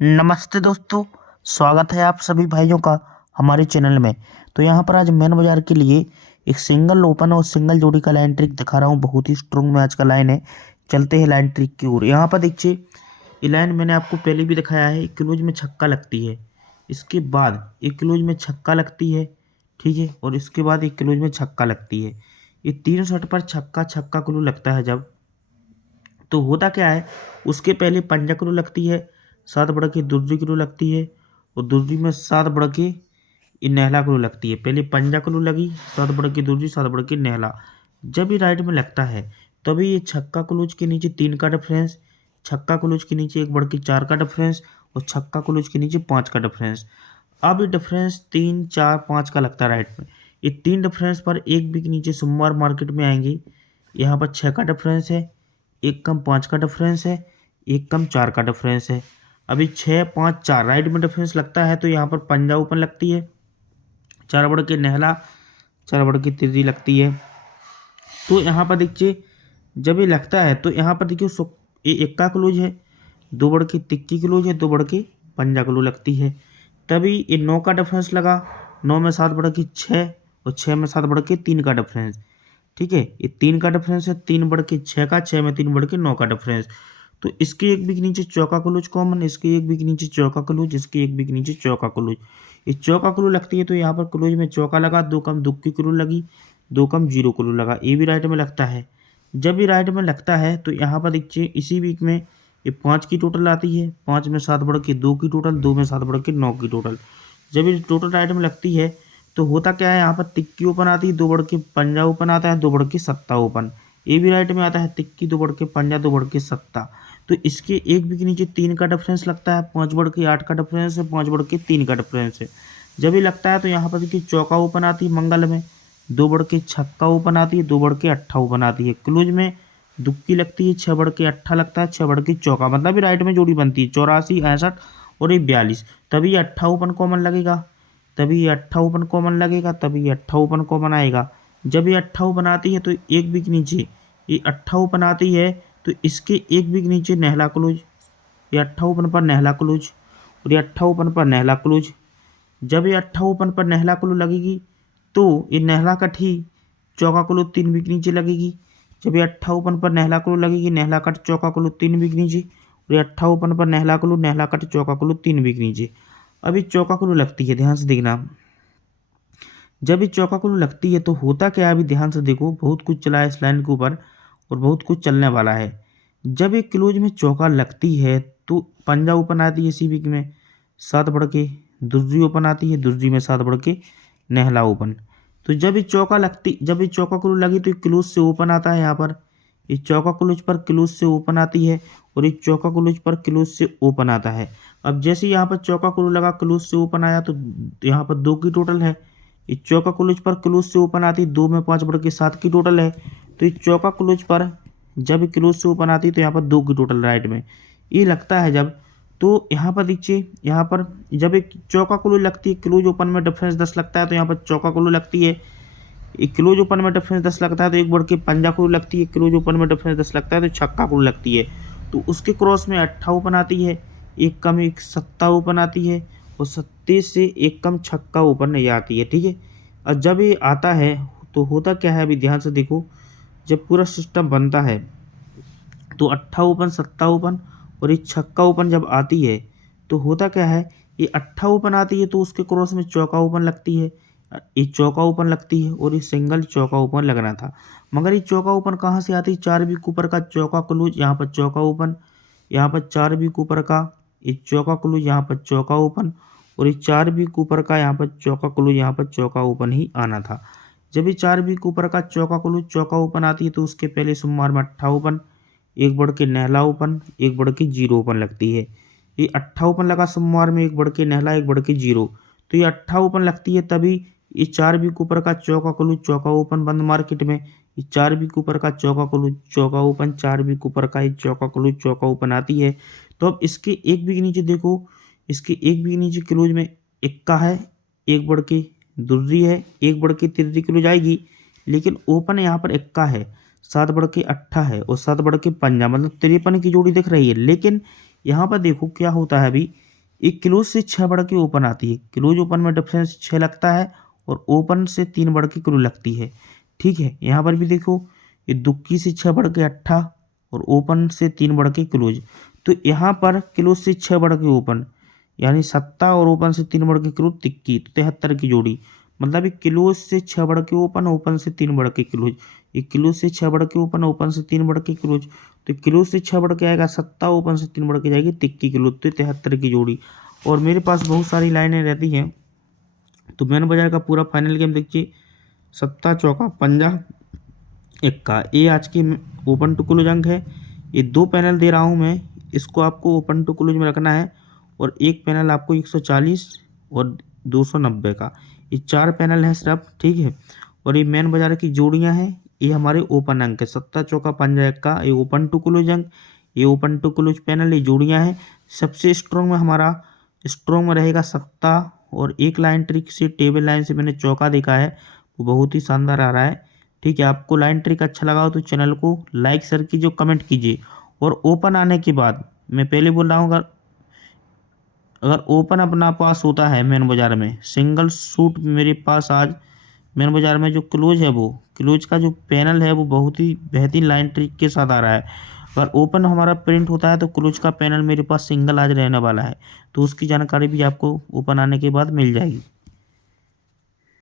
नमस्ते दोस्तों। स्वागत है आप सभी भाइयों का हमारे चैनल में। तो यहाँ पर आज मेन बाजार के लिए एक सिंगल ओपन और सिंगल जोड़ी का लाइन ट्रिक दिखा रहा हूँ। बहुत ही स्ट्रॉन्ग मैच का लाइन है। चलते हैं लाइन ट्रिक की ओर। यहाँ पर देखिए, ये लाइन मैंने आपको पहले भी दिखाया है। एक क्लोज में छक्का लगती है, इसके बाद एक क्लोज में छक्का लगती है, ठीक है, और इसके बाद एक क्लोज में छक्का लगती है। ये तीन शॉट पर छक्का छक्का क्लू लगता है जब, तो होता क्या है, उसके पहले पंजा क्लू लगती है, 7 बढ़ के दूसरी क्लू लगती है, और दूसरी में 7 बढ़ के ये नेहला क्लू लगती है। पहले पंजा क्लू लगी, 7 बढ़ के दूसरी, 7 बढ़ के नेहला। जब ये राइट में लगता है तभी ये छक्का क्लूज के नीचे 3 का डिफरेंस, छक्का क्लूज के नीचे 1 बढ़ के 4 का डिफरेंस, और छक्का क्लूज के नीचे 5 का डिफरेंस। अब ये डिफरेंस 3, 4, 5 का लगता है राइट में। ये 3 डिफरेंस पर एक भी के नीचे सोमवार मार्केट में आएंगे। यहाँ पर 6 का डिफरेंस है, एक कम 5 का डिफरेंस है, एक कम 4 का डिफरेंस है। अभी 6, 5, 4 राइट में डिफरेंस लगता है, तो यहाँ पर पंजा ओपन लगती है, 4 बढ़ के नेहला, 4 बढ़ के तिर्री लगती है। तो यहाँ पर देखिए, जब ये लगता है तो यहाँ पर देखिए ये इक्का क्लोज है, 2 बढ़ के तिक्की क्लोज है, 2 बढ़ के पंजा क्लोज लगती है। तभी ये 9 का डिफरेंस लगा, 9 में 7 बढ़ के 6, और 6 में 7 बढ़ के 3 का डिफरेंस, ठीक है। ये 3 का डिफरेंस है, 3 बढ़ के 6 का, 6 में 3 बढ़ के 9 का डिफरेंस। तो इसके एक भी के नीचे चौका क्लोज कॉमन, इसके एक भी के नीचे चौका क्लोज, इसके एक भी के नीचे चौका क्लोज। ये चौका क्लोज लगती है, तो यहाँ पर क्लोज में चौका लगा, 2 कम दुक्की क्लोज लगी, 2 कम जीरो क्लोज लगा। ये भी राइट में लगता है। जब भी राइट में लगता है तो यहाँ पर देखिए, इसी वीक में ये 5 की टोटल आती है, 5 में 7 बढ़ के 2 की टोटल, 2 में 7 बढ़ के 9 की टोटल। जब ये टोटल राइट में लगती है तो होता क्या है, यहाँ पर तिक्की ओपन आती है, 2 बढ़ के पंजा ओपन आता है, 2 बढ़ के सत्ता ओपन। ये भी राइट में आता है, तिक्की 2 बढ़ के पंजा, 2 बढ़ के सत्ता। तो इसके एक भी के नीचे 3 का डिफरेंस लगता है, 5 बढ़ के 8 का डिफरेंस है, 5 बढ़ के 3 का डिफरेंस है। जब ये लगता है तो यहाँ पर देखिए चौका ओपन आती है मंगल में, 2 बढ़ के छक्का ओपन आती है, 2 बढ़ के अट्ठा ओपन आती है। क्लोज में दुक्की लगती है, 6 बढ़ के अट्ठा लगता है, 6 बढ़ के चौका, मतलब भी राइट में जोड़ी बनती है 84, 61 और ये 42। तभी ये अट्ठा ओपन कॉमन लगेगा, तभी ये अट्ठा ओपन कॉमन लगेगा, तभी ये अट्ठा ओपन कॉमन आएगा। जब ये अट्ठा ओपन आती है तो एक भी के नीचे ये अट्ठा ओपन आती है, तो इसके एक भी के नीचे नेहला क्लोज, ये अट्ठा ओपन पर नेहला क्लोज, और ये अट्ठा ओपन पर नेहला क्लोज। जब ये अट्ठा ओपन पर नेहला क्लोज लगेगी तो ये नेहला कट ही चौका क्लोज 3 भी के नीचे लगेगी। जब ये अट्ठा ओपन पर नेहला क्लोज लगेगी, नेहला कट चौका क्लोज 3 भी के नीचे, और ये अट्ठा ओपन पर नेहला क्लोज, नेहला कट चौका क्लोज 3 भी के नीचे। अभी चौका क्लोज लगती है, ध्यान से देखना। जब ये चौका क्लू लगती है तो होता क्या है, अभी ध्यान से देखो, बहुत कुछ चला है इस लाइन के ऊपर और बहुत कुछ चलने वाला है। जब एक क्लोज में चौका लगती है तो पंजा ओपन आती है, इसी वीक में 7 बढ़ के दूसरी ओपन आती है, दूसरी में 7 बढ़ के नेहला ओपन। तो जब ये चौका लगती, जब ये चौका क्लोज लगी तो ये क्लोज से ओपन आता है। यहाँ पर ये चौका क्लोज पर क्लोज से ओपन आती है, और ये चौका क्लोज पर क्लोज से ओपन आता है। अब जैसे यहाँ पर चौका क्लोज लगा, क्लोज से ओपन आया, तो यहाँ पर 2 की टोटल है। ये चौका क्लोज पर क्लोज से ओपन आती है, 2 में 5 बढ़ के 7 की टोटल है। तो ये चौका क्लोज पर जब क्लोज से ओपन आती है तो यहाँ पर 2 की टोटल राइट में ये लगता है जब। तो यहाँ पर देखिए, यहाँ पर जब एक चौका क्लोज लगती है, क्लोज ओपन में डिफरेंस 10 लगता है, तो यहाँ पर चौका क्लोज लगती है। एक क्लोज ओपन में डिफरेंस 10 लगता है तो एक बढ़ के पंजा क्लोज लगती है, क्लोज ओपन में डिफरेंस 10 लगता है तो छक्का क्लोज लगती है। तो उसके क्रॉस में अट्ठा ओपन आती है, एक कम एक सत्ता ओपन आती है, और 37 से एक कम छक्का ओपन नहीं आती है, ठीक है। और जब ये आता है तो होता क्या है, अभी ध्यान से देखो, जब पूरा सिस्टम बनता है तो अट्ठा ओपन, सत्ता ओपन और ये छक्का ओपन जब आती है तो होता क्या है, ये अट्ठा ओपन आती है तो उसके क्रॉस में चौका ओपन लगती है, ये चौका ओपन लगती है, और ये सिंगल चौका ओपन लगना था। मगर ये चौका ओपन कहाँ से आती है, 4 वीक ऊपर का चौका क्लोज, यहाँ पर चौका ओपन, यहाँ पर 4 वीक ऊपर का ये चौका क्लोज, यहाँ पर चौका ओपन, और ये 4 वीक ऊपर का यहाँ पर चौका क्लोज, यहाँ पर चौका ओपन ही आना था। जब ये 4 वीक ऊपर का चौका क्लोज चौका ओपन आती है तो उसके पहले सोमवार में अट्ठा ओपन, एक बढ़ के नेहला ओपन, एक बढ़ के जीरो ओपन लगती है। ये अट्ठा ओपन लगा सोमवार में, एक बढ़ के नेहला, एक बढ़ के जीरो, तो ये अट्ठा ओपन लगती है। तभी ये 4 वीक ऊपर का चौका क्लोज चौका ओपन बंद मार्केट में, ये 4 वीक ऊपर का चौका क्लोज चौका ओपन, 4 वीक ऊपर का ये चौका क्लोज चौका ओपन आती है। तो अब इसके एक वीक नीचे देखो, इसके एक वीक नीचे क्लोज में इक्का है, एक बढ़ के दूसरी है, एक बढ़ के तीसरी क्लोज आएगी, लेकिन ओपन यहाँ पर इक्का है, 7 बढ़ के अट्ठा है और 7 बढ़ के पंजा, मतलब 53 की जोड़ी दिख रही है। लेकिन यहाँ पर देखो क्या होता है, अभी एक क्लोज से 6 बढ़ के ओपन आती है। क्लोज ओपन में डिफरेंस 6 लगता है और ओपन से 3 बढ़ के क्लोज लगती है। ठीक है, यहाँ पर भी देखो ये दुक्की से 6 बढ़ के 8 और ओपन से 3 बढ़ के क्लोज। तो यहाँ पर क्लोज से 6 बढ़ के ओपन यानी 7 और ओपन से 3 बढ़ के क्लोज तिक्की, तो 73 की जोड़ी। मतलब एक क्लोज से 6 बढ़ के ओपन, ओपन से 3 बढ़ के क्लोज। एक क्लोज से 6 बढ़ के ओपन, ओपन से 3 बढ़ के क्लोज। तो क्लोज से 6 बढ़ के आएगा 7, ओपन से 3 बढ़ के जाएगी तिक्की क्लोज, तो 73 की जोड़ी। और मेरे पास बहुत सारी लाइनें रहती हैं, तो मेन बाजार का पूरा फाइनल गेम देखिए। 7 चौका 50 इक्का, ये आज की ओपन टू क्लोज अंक है। ये 2 पैनल दे रहा हूँ मैं, इसको आपको ओपन टू क्लोज में रखना है। और एक पैनल आपको 140 और 290 का, ये 4 पैनल है सिर्फ। ठीक है, और ये मेन बाजार की जोड़ियां हैं, ये हमारे ओपन अंक है। 7 चौका 50 इक्का, ये ओपन टू क्लोज अंक, ये ओपन टू क्लोज पैनल, ये जोड़ियां हैं। सबसे स्ट्रॉन्ग में हमारा स्ट्रॉन्ग में रहेगा 7, और एक लाइन ट्रिक से टेबल लाइन से मैंने चौका देखा है, वो बहुत ही शानदार आ रहा है। ठीक है, आपको लाइन ट्रिक अच्छा लगा हो तो चैनल को लाइक शेयर कीजिए, कमेंट कीजिए। और ओपन आने के बाद मैं पहले बोल रहा हूँ, अगर ओपन अपना पास होता है मेन बाजार में, सिंगल सूट मेरे पास आज मेन बाजार में जो क्लोज है, वो क्लोज का जो पैनल है वो बहुत ही बेहतरीन लाइन ट्रिक के साथ आ रहा है। अगर ओपन हमारा प्रिंट होता है तो क्लोज का पैनल मेरे पास सिंगल आज रहने वाला है, तो उसकी जानकारी भी आपको ओपन आने के बाद मिल जाएगी।